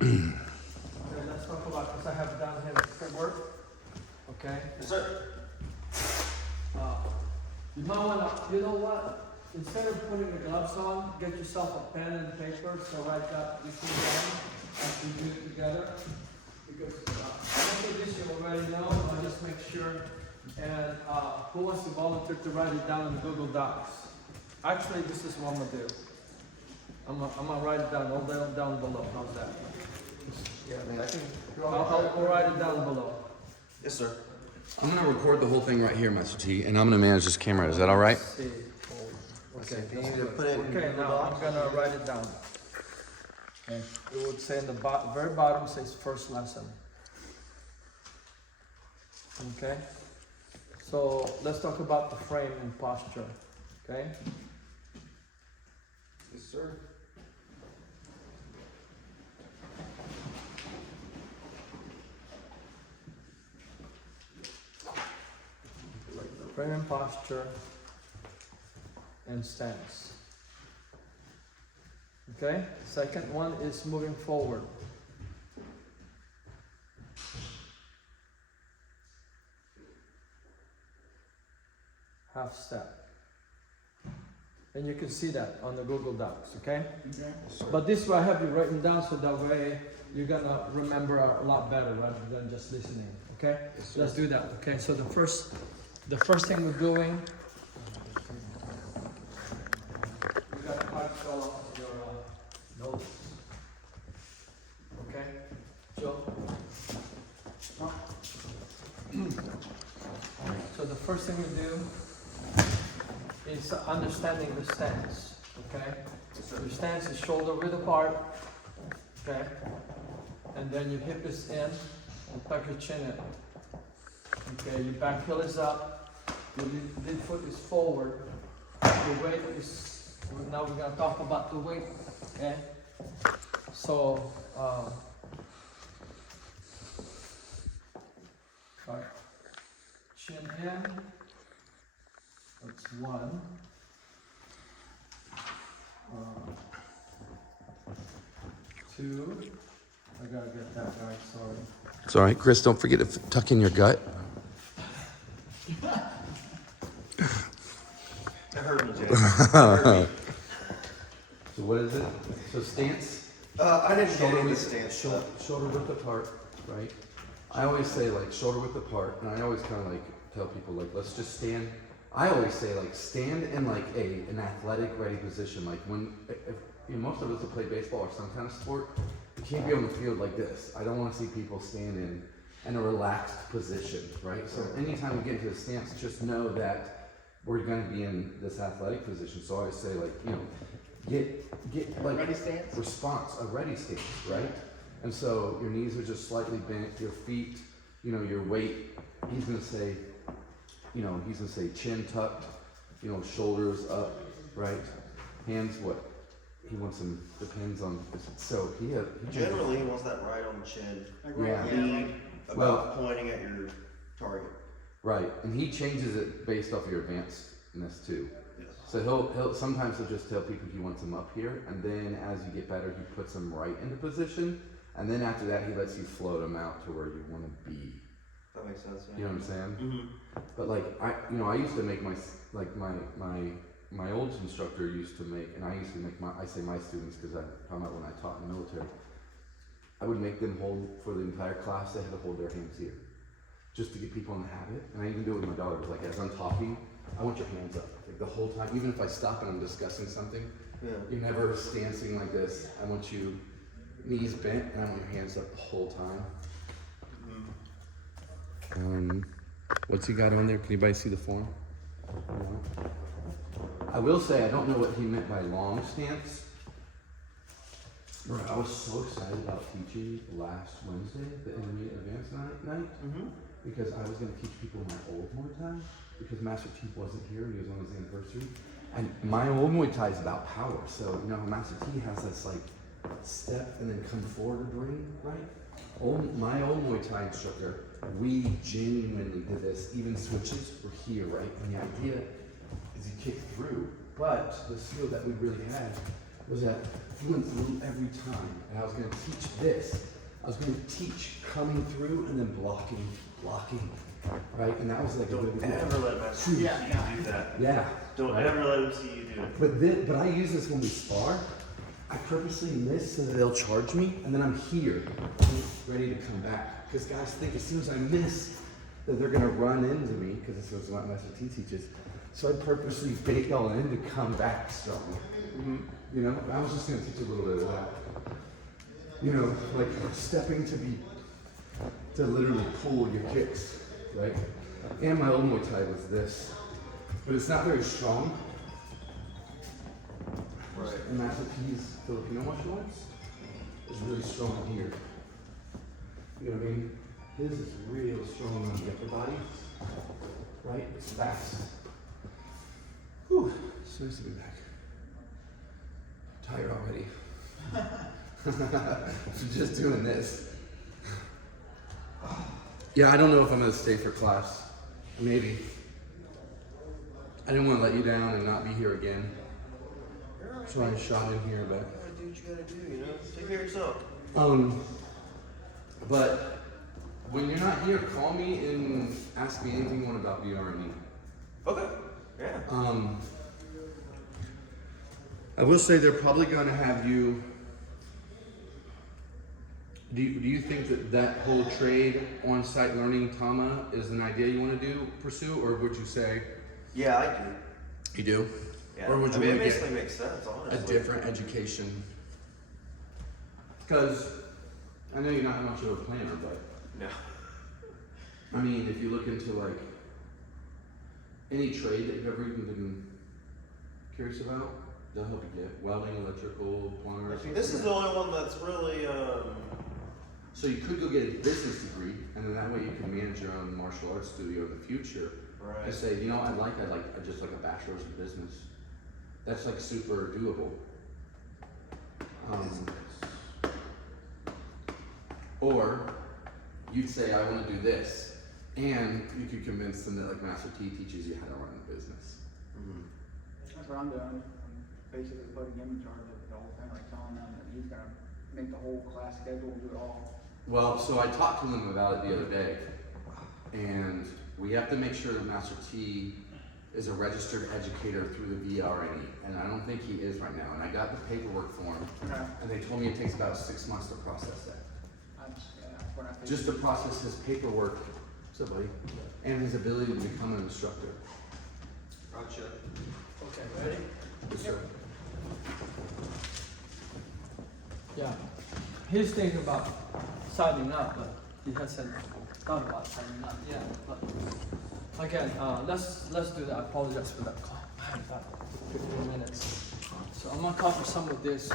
Okay, let's talk about, because I have down here footwork. Okay? Yes, sir. You might wanna, you know what? Instead of putting the gloves on, get yourself a pen and paper, so write that this thing down as we do it together. Because most of this you already know, I'll just make sure. And who wants to volunteer to write it down in the Google Docs? Actually, this is what I'm gonna do. I'm gonna write it down all down below. How's that? Yeah, I mean, I can. I'll write it down below. Yes, sir. I'm gonna record the whole thing right here, Master T, and I'm gonna manage this camera. Is that all right? Let's see. Okay, You that's need to good. put it in Okay, Google now Docs. I'm gonna write it down. Okay, it would say in the very bottom says first lesson. Okay, so let's talk about the frame and posture. Okay, Yes, sir. frame and posture and stance. Okay, second one is moving forward. Half step. And you can see that on the Google Docs, okay? But this way I have you written down so that way you're gonna remember a lot better rather than just listening, okay? Yes, sir. Let's do that, okay? So the first thing we're doing, we gotta cut off your nose. Okay? Joe? So the first thing we do is understanding the stance, okay? Your stance is shoulder width apart, okay? And then your hip is in and tuck your chin in. Okay, your back heel is up, your lead foot is forward, your weight is, now we're gonna talk about the weight, okay? So, right. Chin in, that's one. Two, I gotta get that right, sorry. It's all right, Chris. Don't forget to tuck in your gut. I heard me, Jay. I heard me. So what is it? So stance. I didn't get Shoulder any width, stance. shoulder width apart, right? I always say like shoulder width apart, and I always kind of like tell people like let's just stand. I always say like stand in like an athletic ready position. Like when if, you know, most of us that play baseball or some kind of sport, you can't be on the field like this. I don't want to see people stand in a relaxed position, right? So anytime we get into a stance, just know that we're going to be in this athletic position. So I always say like you know get like Ready stance? response, a ready stance, right? And so your knees are just slightly bent, your feet, you know, your weight, he's gonna say chin tucked, you know, shoulders up, right? Hands what? He wants them, depends on, so he Generally, he wants that right on the chin. Yeah. Lead about Well- pointing at your target. right, and he changes it based off of your advancedness too. Yes. So he'll sometimes he'll just tell people he wants them up here, and then as you get better, he puts them right into position, and then after that, he lets you float them out to where you want to be. That makes sense. You know what I'm saying? Mm-hmm. But like I used to make my old instructor used to make, and I used to make I say my students because I'm talking about when I taught in the military. I would make them hold for the entire class. They had to hold their hands here, just to get people in the habit. And I even do it with my daughters. Like as I'm talking, I want your hands up like the whole time. Even if I stop and I'm discussing something, Yeah. you're never stancing like this. I want you knees bent, and I want your hands up the whole time. What's he got on there? Can anybody see the form? No. I will say I don't know what he meant by long stance. Bro, I was so excited about teaching last Wednesday, the intermediate advanced night, Mm-hmm. because I was going to teach people my old Muay Thai, because Master T wasn't here, he was on his anniversary. And my old Muay Thai is about power, so you know Master T has this like step and then come forward ring, right? My old Muay Thai instructor, we genuinely did this, even switches were here, right? And the idea is you kick through, but the skill that we really had was that he went through every time, and I was going to teach this. I was going to teach coming through and then blocking, right? And that was like a Don't big ever let Master see you do that. yeah. Don't right? ever let him see you do it. But I use this when we spar. I purposely miss so that they'll charge me, and then I'm here, ready to come back. Because guys think as soon as I miss, that they're gonna run into me, because this is what Master T teaches. So I purposely bait y'all in to come back strong. You know, I was just gonna teach a little bit of that. You know, like stepping to literally pull your kicks, right? And my old Muay Thai was this, but it's not very strong. Right. And Master T's Filipino martial arts is really strong here. You know what I mean? His is real strong on the upper body, right? It's fast. Whew, so nice to be back. Tired already. So just doing this. Yeah, I don't know if I'm gonna stay for class. Maybe. I didn't want to let you down and not be here again. Trying to shot in here, but You gotta do what you gotta do, you know? Take care of yourself. But when you're not here, call me and ask me anything you want about VRME. Okay. Yeah. I will say they're probably going to have you. Do you think that whole trade on-site learning Tama is an idea you want to pursue, or would you say? Yeah, I do. You do? Yeah. Or would you I mean, want it to basically get makes sense, a honestly. different education? Because I know you're not much of a planner, but No. I mean, if you look into like any trade that you've ever even been curious about, they'll help you get welding, electrical, plumbers. This is the only one that's really, So you could go get a business degree, and then that way you can manage your own martial arts studio in the future. right. And say, you know, I'd just like a bachelor's in business. That's like super doable. Or you'd say, I want to do this, and you could convince them that like Master T teaches you how to run the business. That's what I'm doing. I'm basically putting him in charge of the whole thing, like telling them that he's gonna make the whole class schedule, do it all. Well, so I talked to them about it the other day, and we have to make sure that Master T is a registered educator through the VRNE, and I don't think he is right now. And I got the paperwork for him, Okay. and they told me it takes about 6 months to process that. That's what I think. Just to process his paperwork, what's up, buddy? And his ability to become an instructor. Gotcha. Okay, ready? Yes, sir. Yeah. He's thinking about signing up, but he hasn't thought about signing up yet. But again, let's do that. I apologize for that call. Man, about 15 minutes. So I'm gonna cover some of this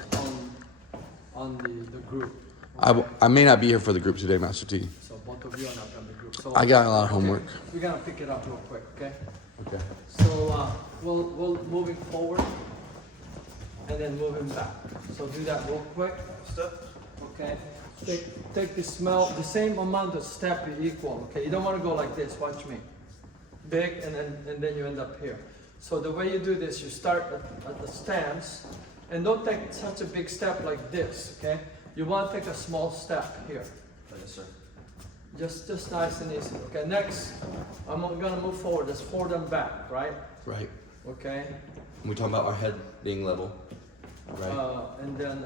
on the group. I may not be here for the group today, Master T. So both of you are not on the group. So I got a lot of homework. We're gonna pick it up real quick, okay? Okay. So we'll moving forward and then moving back. So do that real quick, Step. okay? Take the same amount of step is equal, okay? You don't want to go like this. Watch me. Big and then you end up here. So the way you do this, you start at the stance, and don't take such a big step like this, okay? You want to take a small step here. Yes, sir. Just nice and easy. Okay, next, I'm gonna move forward. Let's forward and back, right? Right. Okay. We talking about our head being level, right? And then,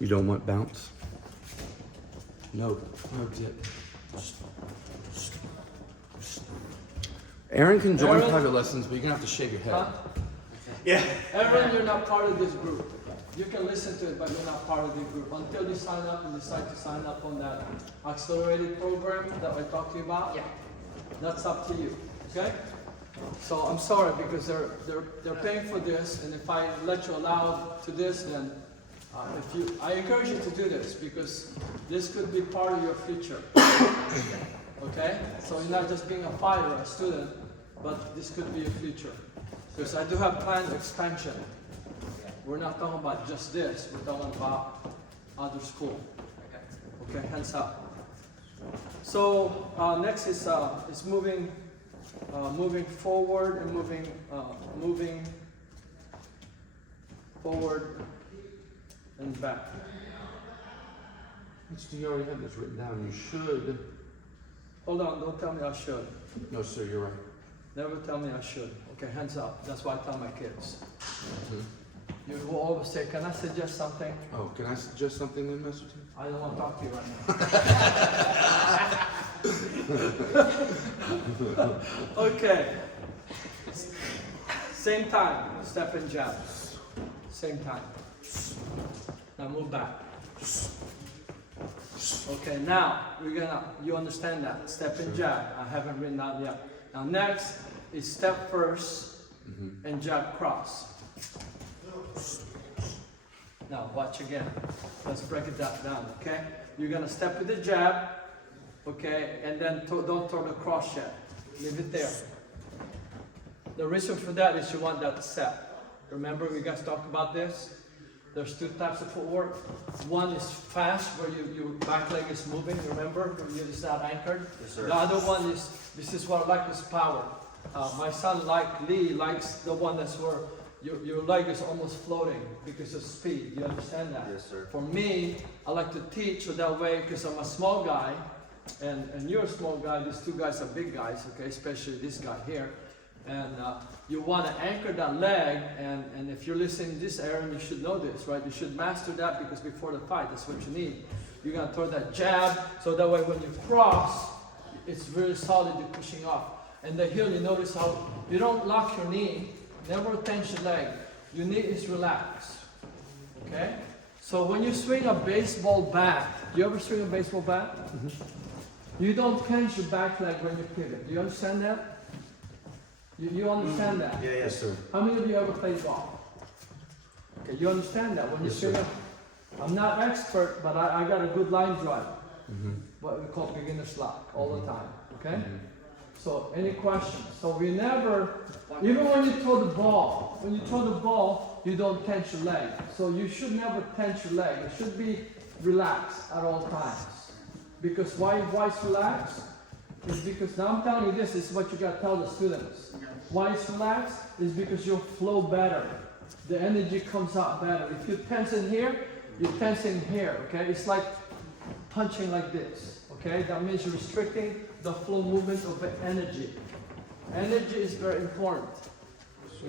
You don't want bounce? No. No dip. Aaron can join Aaron? private lessons, but you're gonna have to shave your head. huh? Yeah. Aaron, you're not part of this group. You can listen to it, but you're not part of the group until you sign up and decide to sign up on that accelerated program that I talked to you about. Yeah. That's up to you. Okay. So I'm sorry because they're paying for this, and if I let you allow to this, then I encourage you to do this because this could be part of your future. Okay? So you're not just being a fighter, a student, but this could be your future. Because I do have planned expansion. We're not talking about just this, we're talking about other school. Okay, hands up. So next is moving forward and moving forward, and back. You already have this written down. You should. Hold on, don't tell me I should. No, sir, you're right. Never tell me I should. Okay, hands up. That's what I tell my kids. Mhm. You will always say, can I suggest something? Oh, can I suggest something then, Mr. T? I don't want to talk to you right now. Okay. Same time, step and jab. Same time. Now move back. Okay, now you understand that. Step and jab. I haven't written out yet. Now next is step first and jab cross. Now watch again. Let's break it down, okay? You're gonna step with the jab, okay, and then don't throw the cross yet. Leave it there. The reason for that is you want that step. Remember we guys talked about this? There's two types of footwork. One is fast, where your back leg is moving, remember? Where it's not anchored. Yes, sir. The other one is, this is what I like, is power. My son Lee likes the one that's where your leg is almost floating because of speed. You understand that? Yes, sir. For me, I like to teach so that way, because I'm a small guy, and you're a small guy, these two guys are big guys, okay, especially this guy here. And you want to anchor that leg, and if you're listening to this, Aaron, you should know this, right? You should master that, because before the fight, that's what you need. You're going to throw that jab, so that way when you cross, it's really solid, you're pushing off. And the heel, you notice how you don't lock your knee, never tense your leg. Your knee is relaxed, okay? So when you swing a baseball bat, do you ever swing a baseball bat? You don't tense your back leg when you pivot. Do you understand that? You understand that? Yeah, yes, sir. How many of you ever played golf? Okay, you understand that when you Yes, swing sir. I'm not expert, but I got a good line drive. What we call beginner's lock all the time, okay? So, any questions? So we never, even when you throw the ball, you don't tense your leg. So you should never tense your leg. It should be relaxed at all times. Because why it's relaxed? It's because, now I'm telling you this is what you got to tell the students. Why it's relaxed is because you'll flow better. The energy comes out better. If you tense in here, you tense in here, okay? It's like punching like this, okay? That means you're restricting the flow movement of the energy. Energy is very important,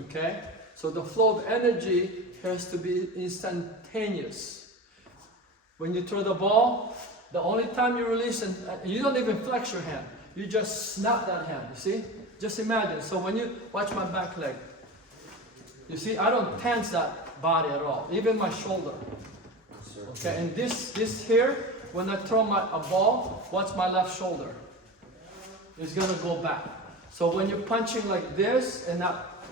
okay? So the flow of energy has to be instantaneous. When you throw the ball, the only time you release, and you don't even flex your hand, you just snap that hand, you see? Just imagine. So when you watch my back leg, you see, I don't tense that body at all, even my shoulder. Okay, and this here, when I throw a ball, watch my left shoulder. It's gonna go back. So when you're punching like this and not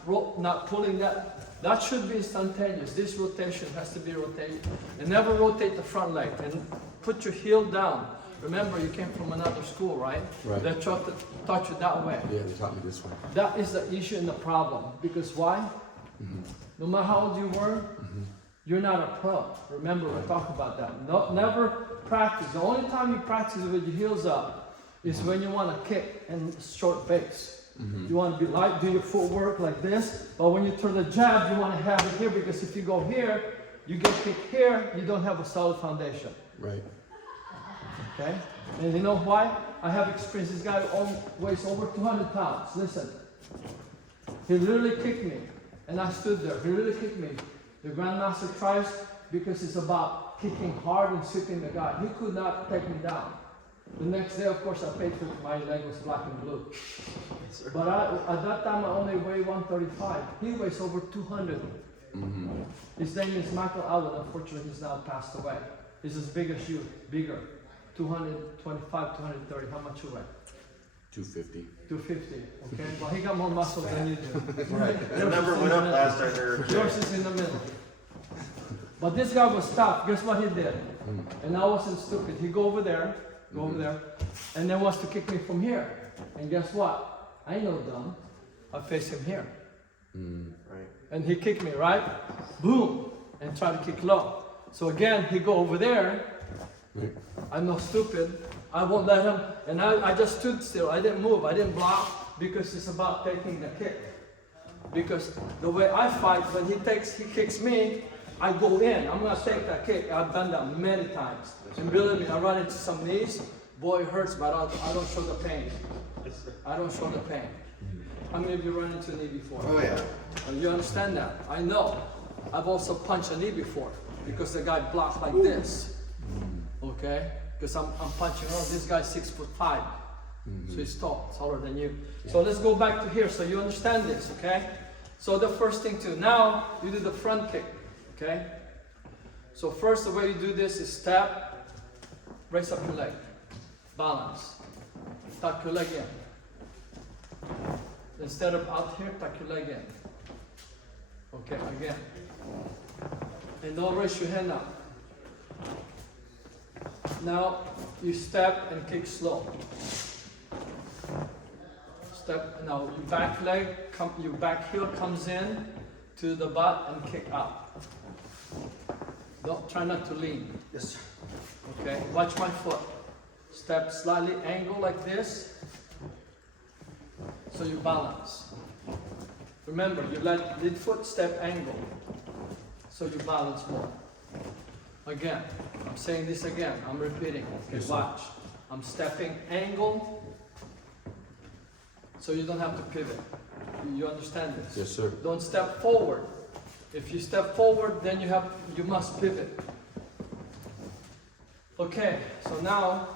pulling that should be instantaneous. This rotation has to be rotated. And never rotate the front leg. And put your heel down. Remember, you came from another school, right? Right. They taught you that way. Yeah, they taught me this way. That is the issue and the problem. Because why? No matter how old you were, you're not a pro. Remember, we talked about that. No, never practice. The only time you practice with your heels up is when you want to kick and short base. You want to be light, do your footwork like this. But when you turn the jab, you want to have it here, because if you go here, you get kicked here, you don't have a solid foundation. Right. Okay? And you know why? I have experience. This guy weighs over 200 pounds. Listen. He literally kicked me. And I stood there. He really kicked me. The Grandmaster tries, because it's about kicking hard and sweeping the guy. He could not take me down. The next day, of course, I paid for it. My leg was black and blue. But at that time, I only weighed 135. He weighs over 200. His name is Michael Allen. Unfortunately, he's now passed away. He's as big as you, bigger. 225, 230. How much you weigh? 250. 250. Okay. Well, he got more muscle than you do. Right. The number went up last I heard. Yours is in the middle. But this guy was tough. Guess what he did? And I wasn't stupid. He go over there, and then wants to kick me from here. And guess what? I ain't no dumb. I face him here. Right. And he kicked me, right? Boom! And try to kick low. So again, he go over there. Right. I'm not stupid. I won't let him. And I just stood still. I didn't move. I didn't block, because it's about taking the kick. Because the way I fight, when he kicks me, I go in, I'm gonna take that kick. I've done that many times. And believe me, I run into some knees, boy, it hurts, but I don't show the pain. I don't show the pain. How many of you run into a knee before? Oh yeah. You understand that? I know. I've also punched a knee before because the guy blocked like this. Okay? Because I'm punching, oh, this guy's 6'5". So he's tall, taller than you. So let's go back to here so you understand this, okay? So the first thing too, now you do the front kick, okay? So first the way you do this is step, raise up your leg, balance, tuck your leg in. Instead of out here, tuck your leg in. Okay, again. And don't raise your hand up. Now you step and kick slow. Step, now your back leg, your back heel comes in to the butt and kick up. Don't try not to lean. Yes, sir. Okay, watch my foot. Step slightly angle like this, so you balance. Remember, you let lead foot step angle, so you balance more. Again, I'm saying this again, I'm repeating. Okay, Yes, sir. watch. I'm stepping angle, so you don't have to pivot. You understand this? Yes, sir. Don't step forward. If you step forward, then you must pivot. Okay, so now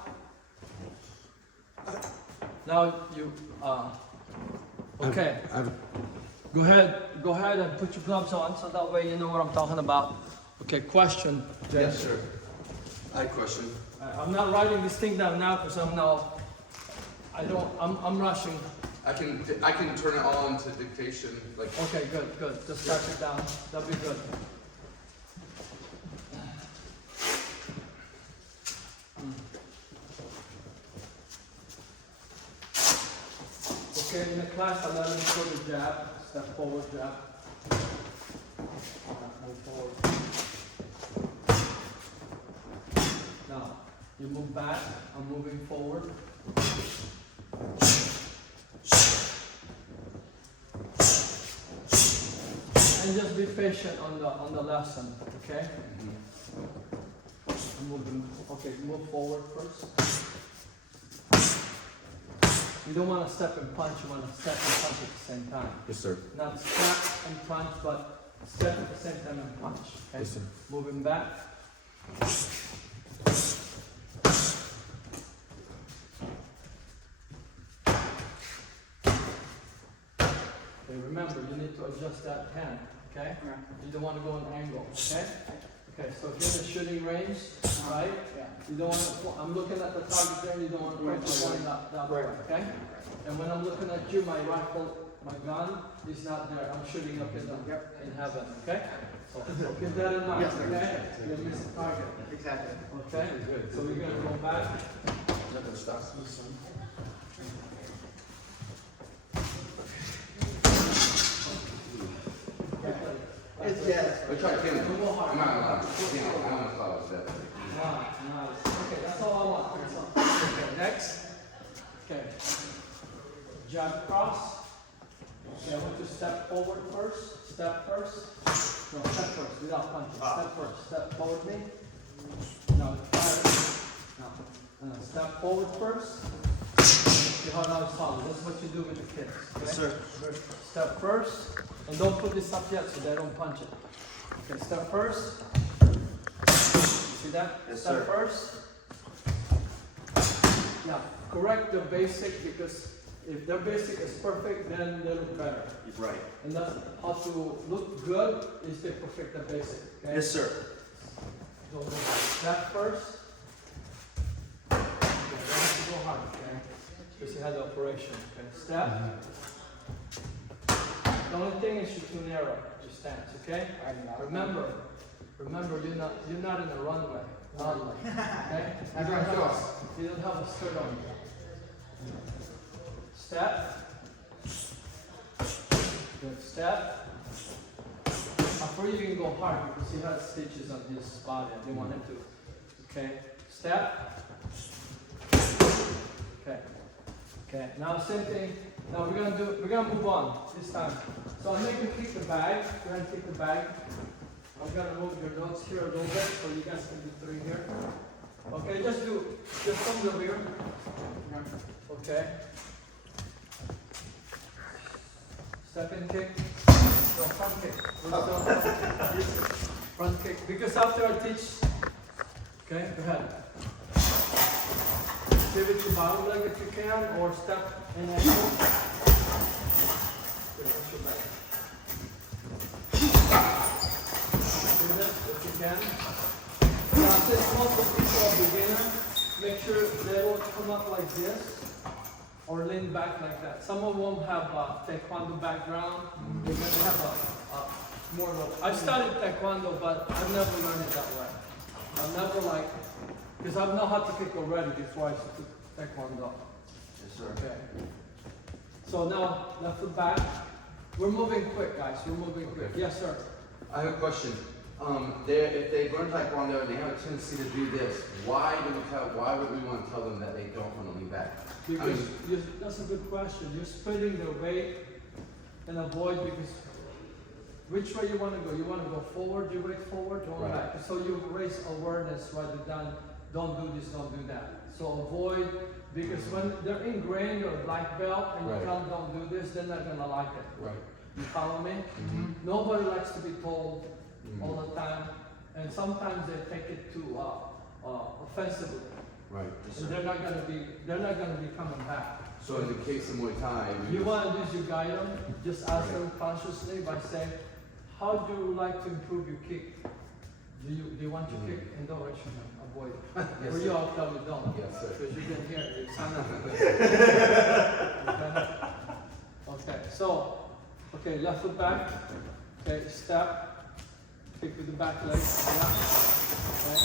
you okay. Go ahead and put your gloves on so that way you know what I'm talking about. Okay, question. Jay. Yes, sir. I have a question. I'm not writing this thing down now because I'm rushing. I can turn it all into dictation, like. Okay, good. Just type it down. That'll be good. Okay, in the class, I let him throw the jab. Step forward, jab. Move forward. Now, you move back. I'm moving forward. And just be patient on the lesson, okay? Okay, move forward first. You don't want to step and punch, you want to step and punch at the same time. Yes, sir. Not step and punch, but step at the same time and punch, okay? Yes, sir. Moving back. Okay, remember, you need to adjust that hand, okay? You don't want to go an angle, okay? Okay, so if you're in the shooting range, right? Yeah. You don't want to, I'm looking at the target there, you don't want to point the gun that way, okay? And when I'm looking at you, my rifle, my gun is not there, I'm shooting up in heaven, okay? So keep that in mind, Yes, sir. okay? You miss the target, Exactly. okay? So we're gonna go back. Yes. I try to get it. I'm not allowed. I don't follow that. Nice. Okay, that's all I want. That's all. Okay, next. Okay. Jab cross. Okay, I want to step forward first. Step first. No, step first without punching. Step first. Step forward me. No, no. Step forward first. See how now it's followed. That's what you do with the kids. Okay? Yes, sir. Step first. And don't put this up yet so they don't punch it. Okay, step first. See that? Yes, Step sir. first. Yeah, correct the basic because if their basic is perfect, then they look better. Right. And that's how to look good is they perfect the basic. Okay? Yes, sir. Go back. Step first. Okay, don't have to go hard, okay? Because you had the operation. Okay, step. The only thing is you're too narrow, your stance, okay? Remember, you're not in a runway, okay? You don't have a skirt on you. Step. Good, step. Before you can go hard because he has stitches on his body, I didn't want him to. Okay, step. Okay. Okay, now same thing. Now we're gonna move on this time. So I'm going to kick the bag. We're gonna kick the bag. I'm gonna move your notes here a little bit so you guys can do 3 here. Okay, just from the rear. Okay. Step and kick. No, front kick. Front kick. Because after I teach, okay, go ahead. Pivot to bottom leg if you can, or step and ankle. Watch your back. Pivot if you can. Now, since most of people are beginner, make sure they don't come up like this or lean back like that. Some of them have a taekwondo background. They're gonna have a more of a. I studied taekwondo, but I've never learned it that way. I've never because I know how to kick already before I took taekwondo. Yes, sir. Okay. So now left foot back. We're moving quick, guys. We're moving quick. Okay. Yes, sir. I have a question. If they learn Taekwondo and they have a tendency to do this, why would we want to tell them that they don't want to lean back? Because that's a good question. You're splitting the weight and avoid because which way you want to go? You want to go forward, you raise forward, or Right. back. So you raise awareness rather than don't do this, don't do that. So avoid because when they're ingrained or black belt and you Right. tell them don't do this, they're not gonna like it. Right. You follow me? Mm-hmm. Nobody likes to be told all the time, and sometimes they take it too offensively. Right. And they're not gonna be coming back. So in the case of Muay Thai, we You just- want to do is you guide them, just ask them consciously by saying, how do you like to improve your kick? Do you want your kick? And don't raise your hand, avoid it. Yes, For sir. you, I'll tell you don't. Yes, sir. Because you didn't hear it, you sounded Okay, so, okay, left foot back, okay, step, kick with the back leg, yeah, okay.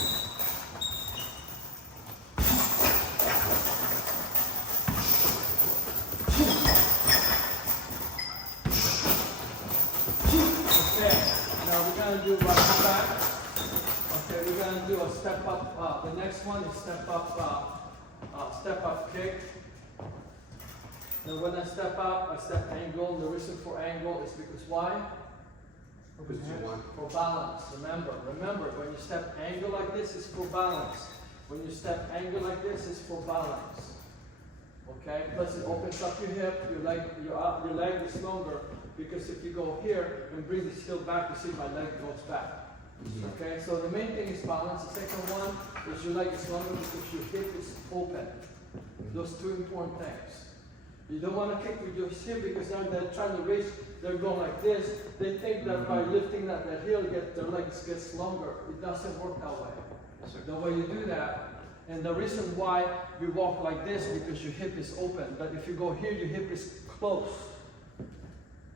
Okay, now we're gonna do right foot back. Okay, we're gonna do a step up, the next one is step up kick. And when I step up, I step angle. The reason for angle is because why? Because you want- For balance. Remember, when you step angle like this, it's for balance. When you step angle like this, it's for balance. Okay? Plus it opens up your hip, your leg is longer. Because if you go here and bring this heel back, you see my leg goes back. Mhm. Okay? So the main thing is balance. The second one is your leg is longer because your hip is open. Those two important things. You don't want to kick with your hip because now they're trying to raise, they're going like this. They think that by lifting that heel, their legs gets longer. It doesn't work that way. Yes, sir. The way you do that, and the reason why you walk like this because your hip is open. But if you go here, your hip is closed.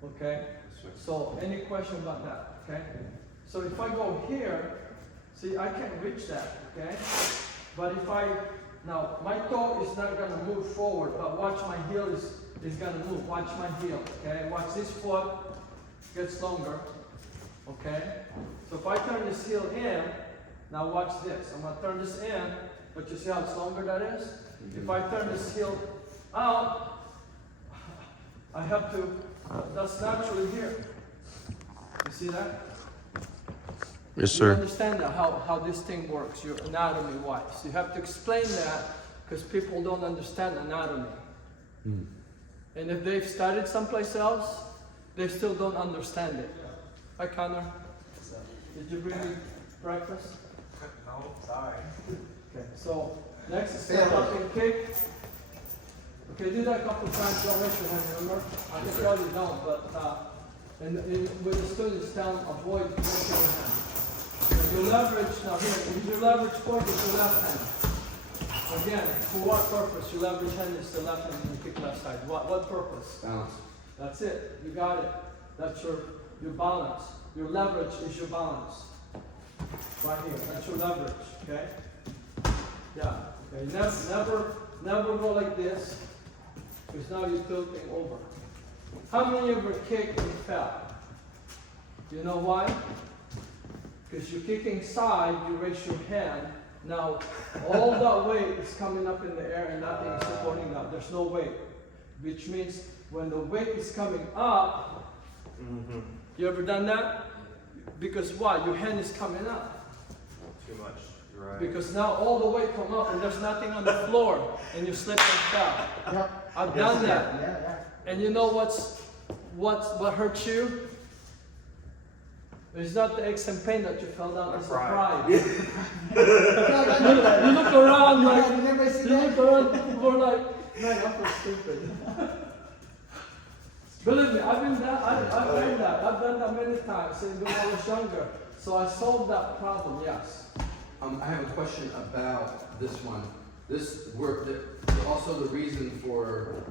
Okay? Yes, sir. So any question about that? Okay? So if I go here, see, I can't reach that. Okay? But now my toe is not gonna move forward, but watch my heel is gonna move. Watch my heel. Okay? Watch this foot gets longer. Okay? So if I turn this heel in, now watch this. I'm gonna turn this in, but you see how much longer that is? If I turn this heel out, I have to, that's naturally here. You see that? Yes, You understand that, how this thing works, your anatomy wise. You have to explain that because people don't understand anatomy. Mm. And if they've studied someplace else, they still don't understand it. Hi, Connor. Did you bring me breakfast? No, sorry. Okay, so next is step up and kick. Okay, do that a couple times, don't raise your hand, remember? I can tell you don't, but with the students down, avoid raising your hand. And you leverage, now here, use your leverage point with your left hand. Again, for what purpose? Your leverage hand is the left hand and you kick left side. What purpose? Balance. That's it, you got it. That's your balance. Your leverage is your balance. Right here, that's your leverage, okay? Yeah, okay, never go like this, because now you're tilting over. How many of you kicked and fell? You know why? Because you're kicking side, you raise your hand. Now, all that weight is coming up in the air and nothing is supporting that. There's no weight. Which means when the weight is coming up, you ever done that? Because why? Your hand is coming up. Too much. You're right. Because now all the weight come up and there's nothing on the floor and you slip and fell. Yep. I've done that. Yeah. And you know what hurts you? It's not the aches and pain that you fell down, it's the pride. You look around like, Did everybody see you that? look around, people are like, man, I feel stupid. Believe me, I've done that. I've done that many times since when I was younger. So I solved that problem, yes. I have a question about this one. This work, also the reason for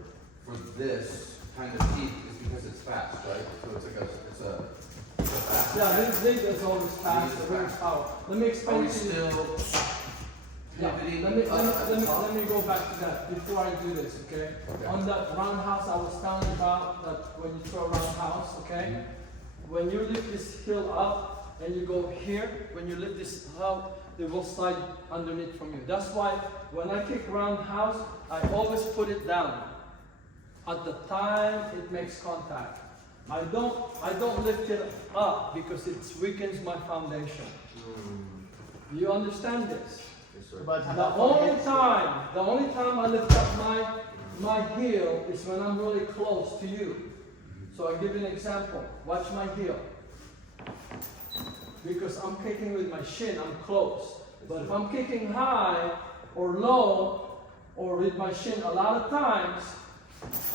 this kind of peak is because it's fast, right? So it's a fast. Yeah, this thing is always fast, the ring power. Let me Are explain we to you. still Yeah, pivoting let me, up at the top? let me go back to that before I do this, okay? Okay. On that roundhouse I was telling you about, that when you throw a roundhouse, okay? When you lift this heel up and you go here, when you lift this up, they will slide underneath from you. That's why when I kick roundhouse, I always put it down at the time it makes contact. I don't lift it up because it weakens my foundation. You understand this? Yes, sir. But The only time I lift up my heel is when I'm really close to you. So I'll give you an example. Watch my heel. Because I'm kicking with my shin, I'm close. But if I'm kicking high or low or with my shin, a lot of times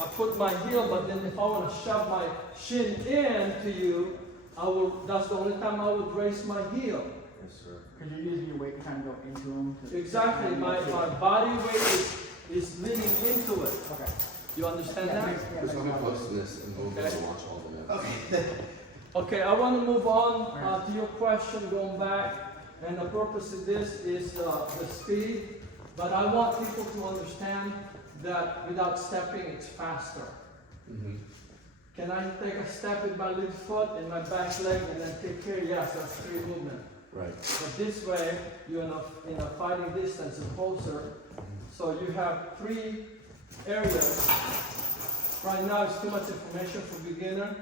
I put my heel, but then if I want to shove my shin into you, that's the only time I would raise my heel. Yes, sir. Because you're using your weight to kind of go into them. Exactly, my body weight is leaning into it. Okay. You understand that? Just let me post this and we'll be able to watch all of them. Okay, I want to move on to your question, going back, and the purpose of this is the speed, but I want people to understand that without stepping, it's faster. Mm-hmm. Can I take a step with my left foot and my back leg and then kick here? Yes, that's free movement. Right. But this way, you're in a fighting distance and closer. So you have 3 areas. Right now it's too much information for beginner,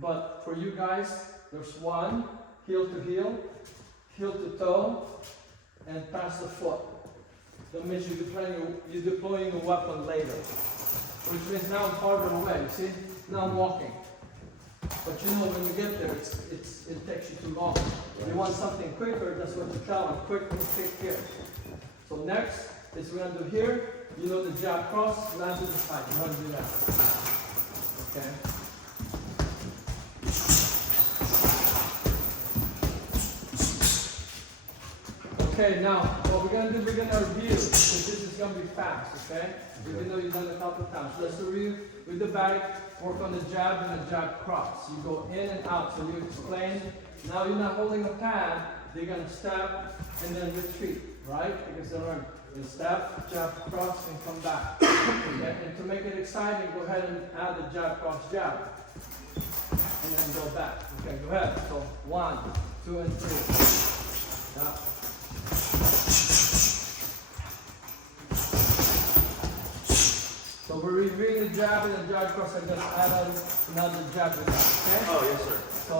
but for you guys, there's 1, heel to heel, heel to toe, and pass the foot. That means you're deploying a weapon later. Which means now I'm farther away, see? Now I'm walking. But you know when you get there, it takes you too long. You want something quicker, that's what you tell them, quick kick here. So next is we're gonna do here, you know the jab cross, land to the side, you want to do that. Okay? Okay, now what we're gonna do, we're gonna review, because this is gonna be fast, okay? Even though you've done it a couple of times. Let's review with the back, work on the jab and the jab cross. You go in and out, so you explain. Now you're not holding a pad, they're gonna step and then retreat, right? Because they're learning. You step, jab, cross, and come back. Okay? And to make it exciting, go ahead and add the jab, cross, jab. And then go back. Okay, go ahead. So 1, 2, and 3. Yeah. So we're reviewing the jab and the jab cross. I'm going to add another jab with that, okay? Oh, yes, sir. So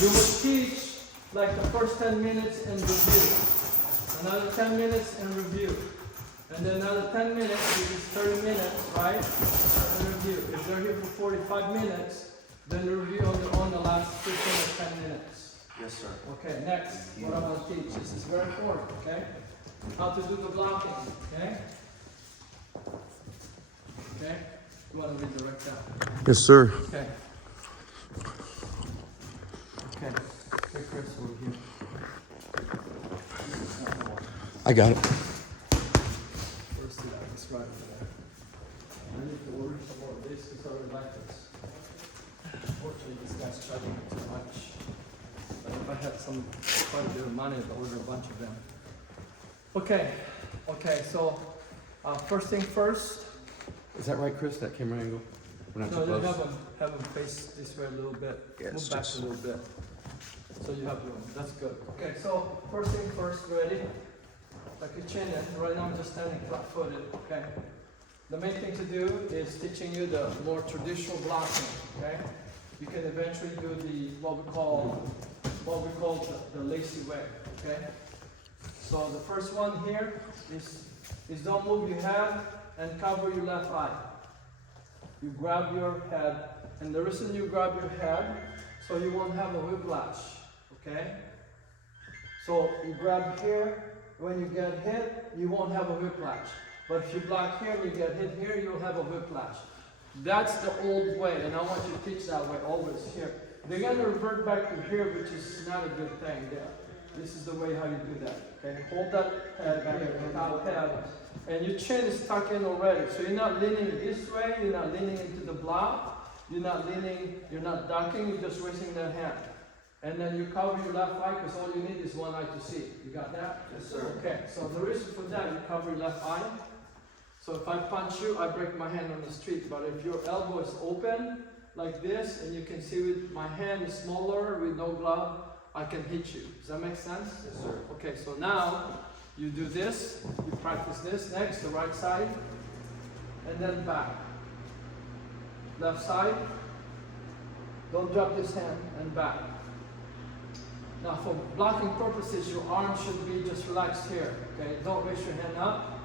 you will teach like the first 10 minutes and review. Another 10 minutes and review. And then another 10 minutes, which is 30 minutes, right? And review. If they're here for 45 minutes, then review on the last 15 or 10 minutes. Yes, sir. Okay, next, what I'm going to teach. This is very important, okay? How to do the blocking, okay? Okay? You want to redirect that? Yes, sir. Okay. Okay. Hey, Chris, over here. I got it. Where's the, it's right over there. I need to order some more of this because I really like this. Unfortunately, this guy's charging me too much. But if I had some quite a bit of money, I'd order a bunch of them. Okay. Okay, so first thing first. Is that right, Chris? That camera angle? We're not No, too you close? have them face this way a little bit. Yes, Move back just- a little bit. So you have room. That's good. Okay, so first thing first, ready? Like your chin in. Right now I'm just standing flat-footed. Okay. The main thing to do is teaching you the more traditional blocking. Okay. You can eventually do the what we call what we call the lacy way, okay? So the first one here is don't move your head and cover your left eye. You grab your head, and the reason you grab your head, so you won't have a whiplash, okay? So you grab here, when you get hit, you won't have a whiplash. But if you block here and you get hit here, you'll have a whiplash. That's the old way, and I want you to teach that way always here. They're going to revert back to here, which is not a good thing there. This is the way how you do that, okay? Hold that head here, without head. And your chin is tucked in already. So you're not leaning this way, you're not leaning into the block, you're not leaning, you're not ducking, you're just raising that hand. And then you cover your left eye because all you need is one eye to see. You got that? Yes, sir. Okay, so the reason for that, you cover your left eye. So if I punch you, I break my hand on the street. But if your elbow is open, like this, and you can see with my hand is smaller, with no glove, I can hit you. Does that make sense? Yes, sir. Okay, so now, you do this, you practice this. Next, the right side, and then back. Left side, don't drop this hand, and back. Now for blocking purposes, your arm should be just relaxed here, okay? Don't raise your hand up,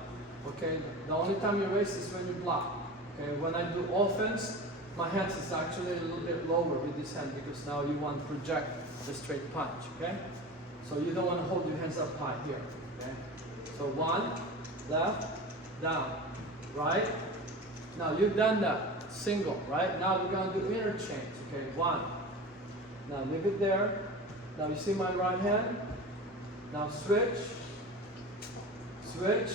okay? The only time you raise is when you block, okay? When I do offense, my hands is actually a little bit lower with this hand because now you want to project the straight punch, okay? So you don't want to hold your hands up high here, okay? So one, left, down, right? Now you've done that, single, right? Now we're going to do interchange, okay? One. Now leave it there. Now you see my right hand? Now switch, switch.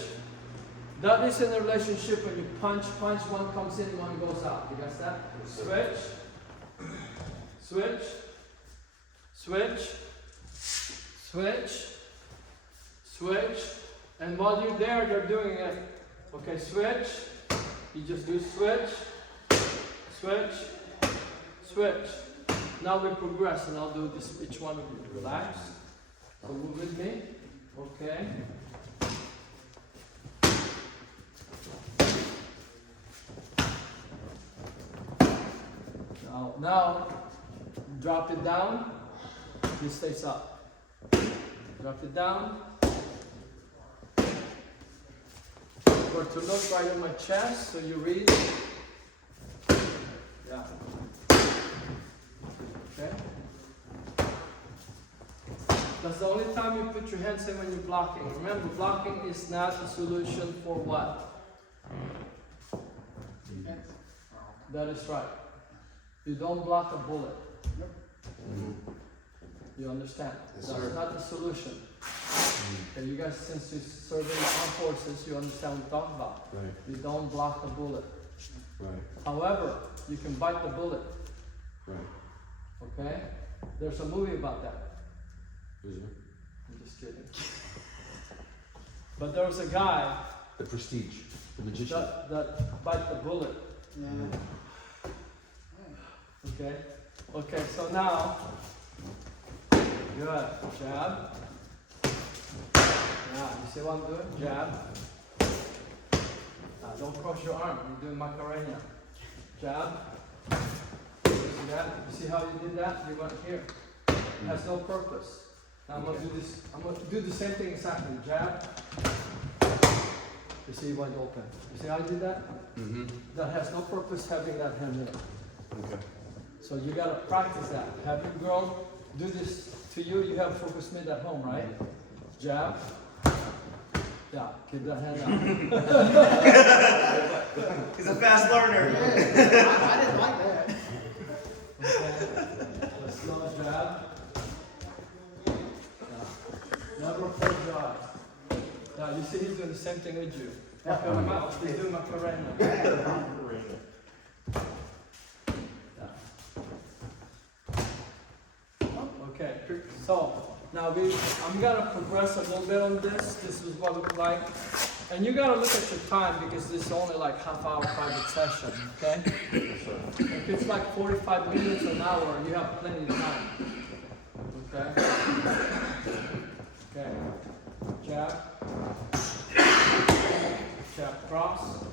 That is in a relationship when you punch, one comes in, one goes out. You guys that? Switch, switch, switch, switch, switch. And while you're there, they're doing it. Okay, switch. You just do switch, switch, switch. Now we progress, and I'll do this, each one of you. Relax. So move with me. Okay. Now, drop it down. This stays up. Drop it down. For to look right on my chest, so you read. Yeah. Okay? That's the only time you put your hands in when you're blocking. Remember, blocking is not a solution for what? Defense. That is right. You don't block a bullet. You understand? Yes, That's sir. not the solution. Okay, you guys, since you serve in the armed forces, you understand what we're talking about. Right, You don't block a bullet. right, However, you can bite the bullet. right. Okay? There's a movie about that. Is it? I'm just kidding. But there was a guy The Prestige, the magician. that bite the bullet. Yeah. Okay? Okay, so now, good. Jab. Yeah, you see what I'm doing? Jab. Now, don't cross your arm. You're doing Macarena. Jab. You see that? You see how you did that? You went here. It has no purpose. Now I'm gonna do this. I'm gonna do the same thing exactly. Jab. You see it went open. You see how I did that? Mm-hmm. That has no purpose having that hand there. Okay. So you gotta practice that. Have your girl do this to you. You have focus mid at home, right? Jab. Yeah, keep that hand out. He's a fast learner. I didn't like that. Okay. A slow jab. Yeah. Never full jab. Yeah, you see he's doing the same thing with you. Macarena. He's doing Macarena. Yeah. Okay, so now I'm gonna progress a little bit on this. This is what it looks like. And you gotta look at your time because this is only like half-hour private session, okay? If it's like 45 minutes, an hour, you have plenty of time. Okay? Okay. Jab. Jab cross.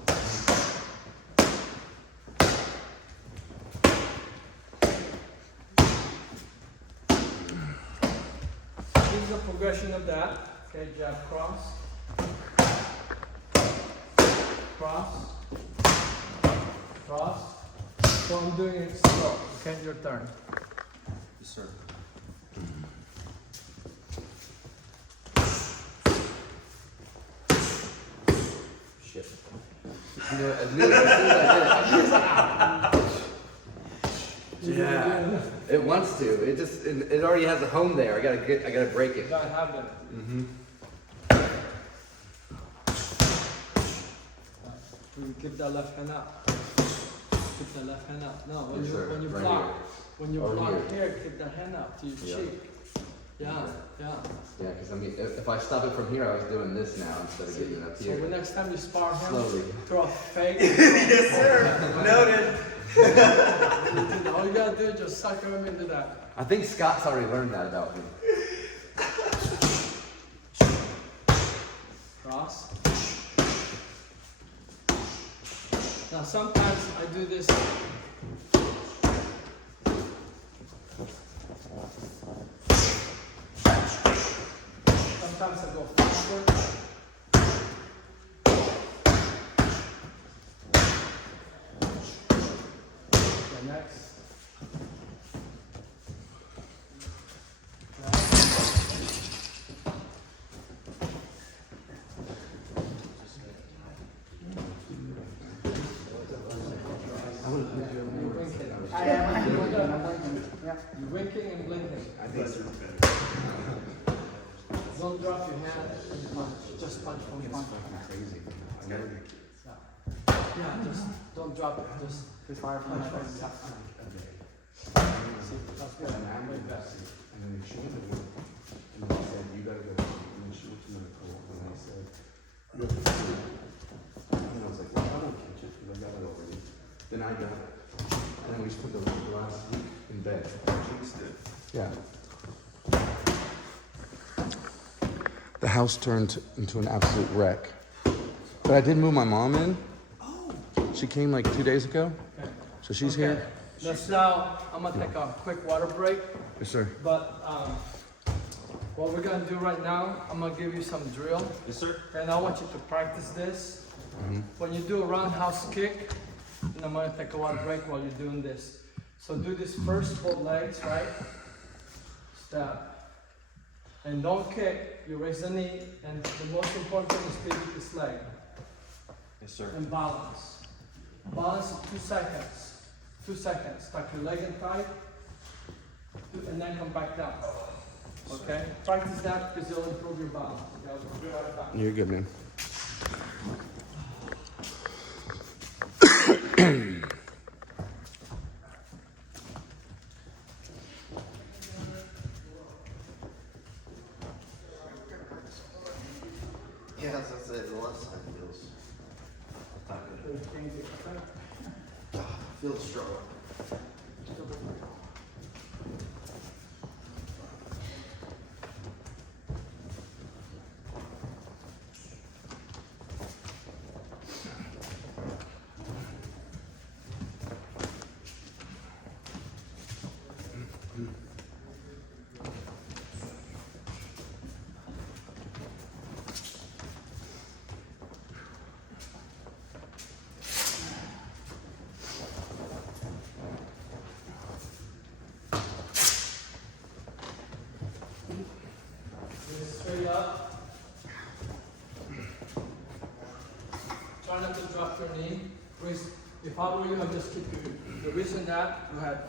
the progression of that. Okay, jab, cross. Cross. Cross. So I'm doing it slow. Okay, your turn. Yes, sir. Shit. You know, as soon as I did it, yeah, it wants to. It already has a home there. I gotta break You it. gotta have it. Mm-hmm. You keep that left hand up. Keep the left hand up. No, when Yes, sir. you Right block, here. when you Over block here. here, keep the hand up to your Yeah. cheek. Yeah, yeah. Yeah, because I mean, if I stop it from here, I was doing this now instead of getting it up So here. the next time you spar him, Slowly. throw a fake. Yes, sir. Noted. All you gotta do is just suck him into that. I think Scott's already learned that about me. Cross. Now sometimes I do this. Sometimes I go faster. Okay, next. You're winking. I am, I'm blinking, I'm blinking. Yep. You're winking and blinking. I think so. Don't drop your hand and punch. Just punch from punch. Crazy. Yeah, just don't drop it. Just Just fire from my punch face. from See, that's good. Way better. And then they showed it, and they said, you gotta go, and then she went to the court, and they said, you have to do it. And I was like, well, I won't catch it, because I got it already. Then I got it, and then we spent the last week in bed. Yeah. The house turned into an absolute wreck. But I did move my mom in. She came like 2 days ago, Okay. so she's Okay. here. Let's now, I'm gonna take a quick water break, Yes, sir. but what we're gonna do right now, I'm gonna give you some drill, Yes, sir. and I want you to practice this. Mhm. When you do a roundhouse kick, and I'm gonna take a water break while you're doing this. So do this first, both legs, right? Step. And don't kick, you raise the knee, and the most important thing is pivot this leg. Yes, sir. And balance. Balance in 2 seconds. 2 seconds. Tuck your leg in tight. And then come back down. Okay? Practice that because it'll improve your balance. Okay, I'll be right back. You're good, man. Yeah, that's it. The left side feels. Feels strong. Straight up. Try not to drop your knee. Raise, if I were you, I'd just keep your, the reason that, go ahead.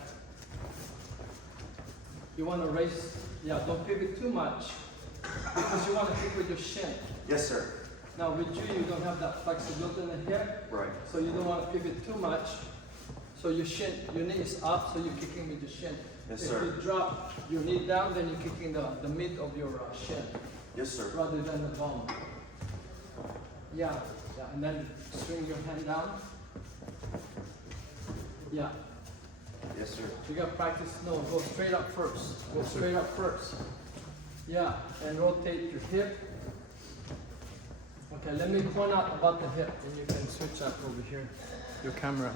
You want to raise, yeah, don't pivot too much because you want to kick with your shin. Yes, sir. Now with you don't have that flexibility in the hip, Right. so you don't want to pivot too much. So your shin, your knee is up, so you're kicking with your shin. Yes, If sir. you drop your knee down, then you're kicking the mid of your shin Yes, sir. rather than the bone. Yeah, yeah, and then swing your hand down. Yeah, Yes, sir. you gotta practice, no, go straight up first. Go straight up first. Yeah, and rotate your hip. Okay, let me point out about the hip, and you can switch up over here, your camera.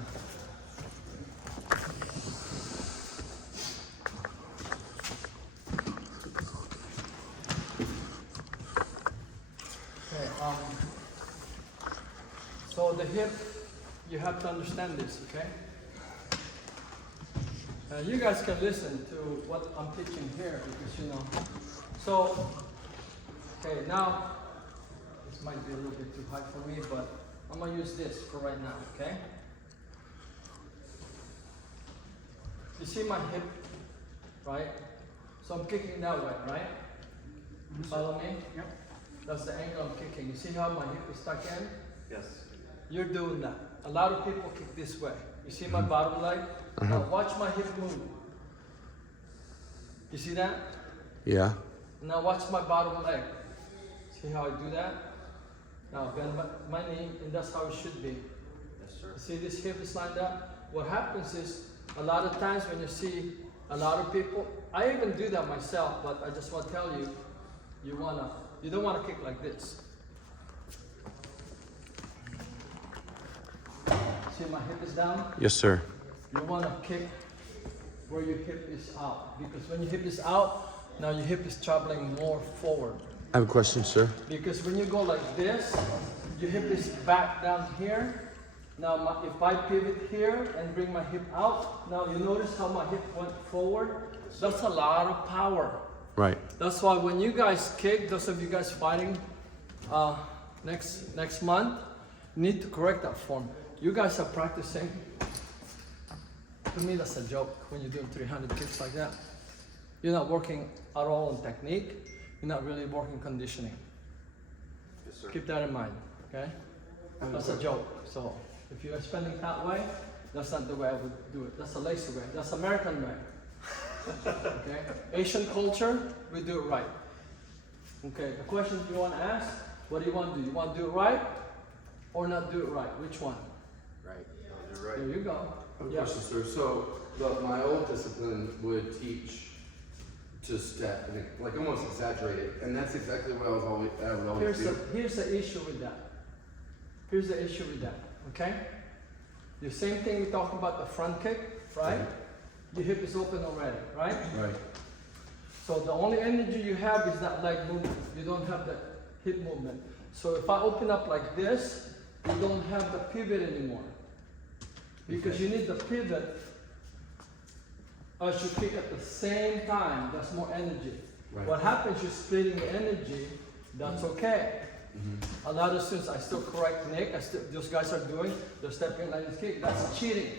Okay, so the hip, you have to understand this, okay? You guys can listen to what I'm teaching here because you know. So, okay, now, this might be a little bit too high for me, but I'm gonna use this for right now, okay? You see my hip, right? So I'm kicking that way, right? You follow me? Yep. That's the angle I'm kicking. You see how my hip is stuck in? Yes. You're doing that. A lot of people kick this way. You see my bottom leg? Now watch my hip move. You see that? Yeah. Now watch my bottom leg. See how I do that? Now bend my knee, and that's how it should be. Yes, sir. See this hip is lined up? What happens is, a lot of times when you see a lot of people, I even do that myself, but I just want to tell you, you don't want to kick like this. See my hip is down? Yes, sir. You want to kick where your hip is out. Because when your hip is out, now your hip is traveling more forward. I have a question, sir. Because when you go like this, your hip is back down here. Now if I pivot here and bring my hip out, now you notice how my hip went forward? That's a lot of power. Right. That's why when you guys kick, those of you guys fighting next month, you need to correct that form. You guys are practicing. To me, that's a joke when you're doing 300 kicks like that. You're not working at all on technique. You're not really working conditioning. Yes, sir. Keep that in mind, okay? That's a joke. So if you're spending that way, that's not the way I would do it. That's a lazy way. That's American way. Okay? Asian culture, we do it right. Okay, the questions you want to ask, what do you want to do? You want to do it right or not do it right? Which one? Right. You're right. There you go. I have a Yeah. question, sir. So, my old discipline would teach to step and like almost exaggerate it, and that's exactly what I would always do. Here's the issue with that. Here's the issue with that, okay? The same thing we talk about the front kick, right? Your hip is open already, right? Right. So the only energy you have is that leg movement. You don't have the hip movement. So if I open up like this, you don't have the pivot anymore. Because you need the pivot as you kick at the same time. That's more energy. Right. What happens, you're splitting the energy, that's okay. Mm-hmm. A lot of students, I still correct Nick, those guys are doing, they're stepping like this kick, that's cheating.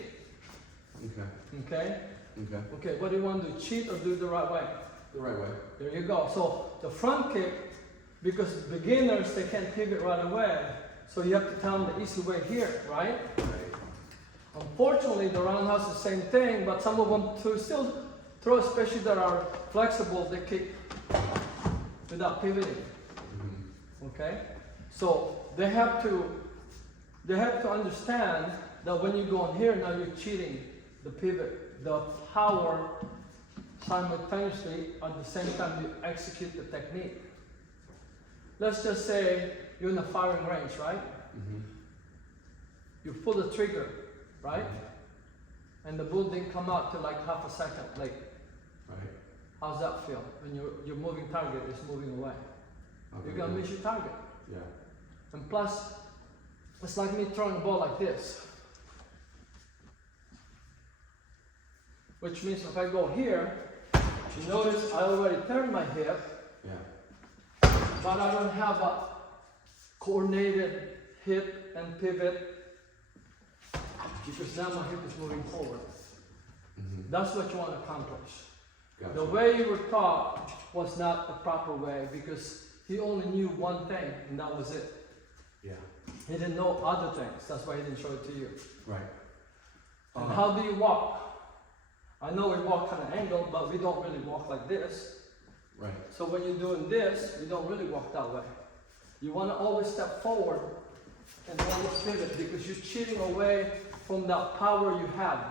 Okay. Okay? Okay. Okay, what do you want to do? Cheat or do it the right way? The right way. There you go. So the front kick, because beginners, they can't pivot right away. So you have to tell them the easy way here, right? Unfortunately, the roundhouse is the same thing, but some of them too still throw, especially that are flexible, they kick without pivoting. Mm-hmm. Okay? So they have to understand that when you go in here, now you're cheating the pivot, the power simultaneously at the same time you execute the technique. Let's just say you're in a firing range, right? Mm-hmm. You pull the trigger, right? And the bull didn't come out till like half a second late. Right. How's that feel? When your moving target is moving away. You're gonna miss your target. Yeah. And plus, it's like me throwing a ball like this. Which means if I go here, you notice I already turned my hip, Yeah. but I don't have a coordinated hip and pivot because now my hip is moving forward. Mm-hmm. That's what you want to accomplish. Gotcha. The way you were taught was not the proper way because he only knew one thing and that was it. Yeah. He didn't know other things. That's why he didn't show it to you. Right. And how do you walk? I know we walk kind of angled, but we don't really walk like this. Right. So when you're doing this, you don't really walk that way. You want to always step forward and always pivot because you're cheating away from that power you have.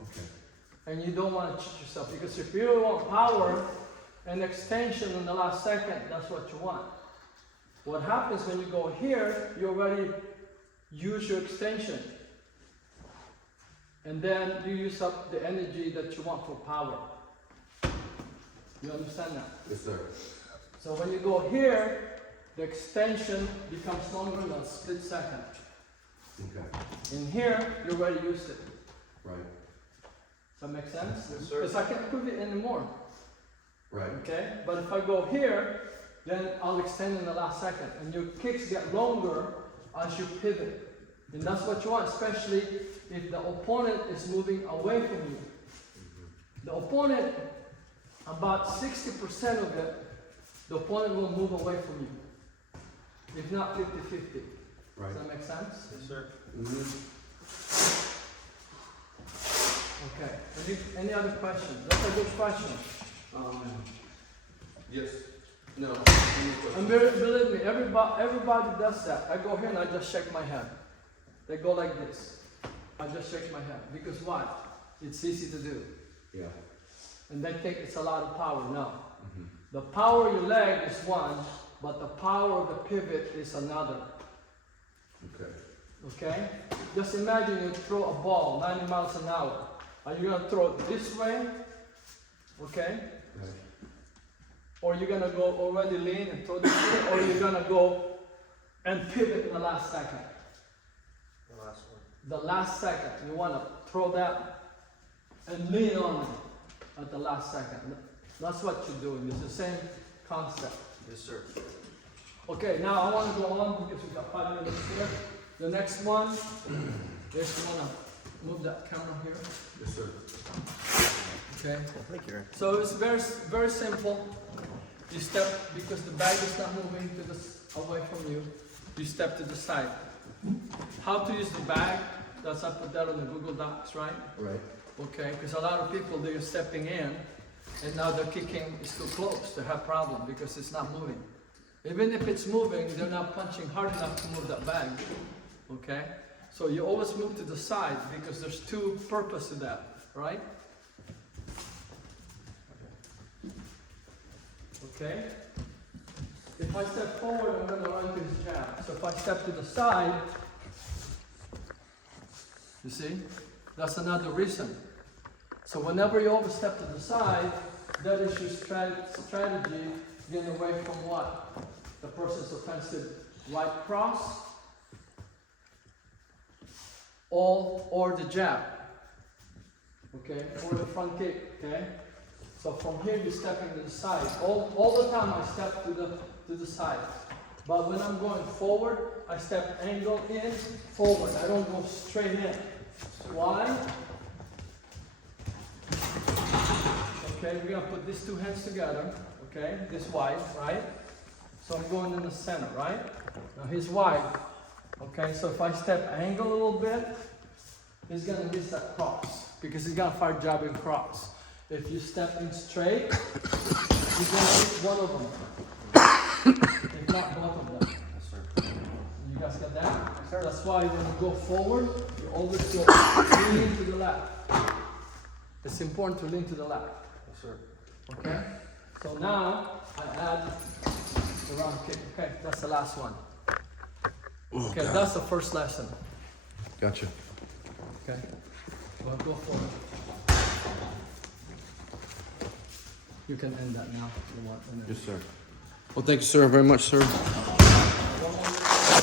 Okay. And you don't want to cheat yourself because if you want power and extension in the last second, that's what you want. What happens when you go here, you already use your extension. And then you use up the energy that you want for power. You understand that? Yes, sir. So when you go here, the extension becomes longer than a split second. Okay. In here, you already used it. Right. Does that make sense? Yes, sir. Because I can't move it anymore. Right. Okay? But if I go here, then I'll extend in the last second. And your kicks get longer as you pivot. And that's what you want, especially if the opponent is moving away from you. The opponent, about 60% of it, the opponent will move away from you. If not 50-50. Right. Does that make sense? Yes, sir. Mhm. Okay. Any other questions? That's a good question. Yes. No. And believe me, everybody does that. I go here and I just shake my head. They go like this. I just shake my head. Because why? It's easy to do. Yeah. And they think it's a lot of power. No. Mhm. The power of your leg is one, but the power of the pivot is another. Okay. Okay? Just imagine you throw a ball 90 miles an hour. Are you gonna throw it this way? Okay? Right. Or you're gonna go already lean and throw this way, or you're gonna go and pivot in the last second. The last one. The last second, you wanna throw that and lean on it at the last second. That's what you're doing. It's the same concept. Yes, sir. Okay, now I wanna go on because we've got 5 minutes here. The next one is you wanna move that camera here. Yes, sir. Okay. Thank you. So it's very simple. You step, because the bag is not moving to away from you, you step to the side. How to use the bag, that's I put that on the Google Docs, right? Right. Okay, because a lot of people, they're stepping in, and now they're kicking is too close, they have problem because it's not moving. Even if it's moving, they're not punching hard enough to move that bag, okay? So you always move to the side because there's two purposes to that, right? Okay? If I step forward, I'm going to run to his jab. So if I step to the side, you see, that's another reason. So whenever you always step to the side, that is your strategy getting away from what? The person's offensive right cross or the jab. Okay? Or the front kick. Okay? So from here you're stepping to the side. All the time I step to the side. But when I'm going forward, I step angle in, forward. I don't go straight in. Why? Okay, we're gonna put these two hands together. Okay, this wide, right? So I'm going in the center, right? Now he's wide. Okay, so if I step angle a little bit, he's gonna miss that cross because he's gonna fire jab and cross. If you step in straight, you're gonna hit one of them. If not both of them. Yes, sir. You guys got that? That's why when you go forward, you always go lean to the left. It's important to lean to the left. Yes, sir. Okay? So now I add the round kick. Okay, that's the last one. Okay, that's the first lesson. Gotcha. Okay? Well, go forward. You can end that now if you want. And then Yes, sir. Well, thank you, sir, very much, sir. one more.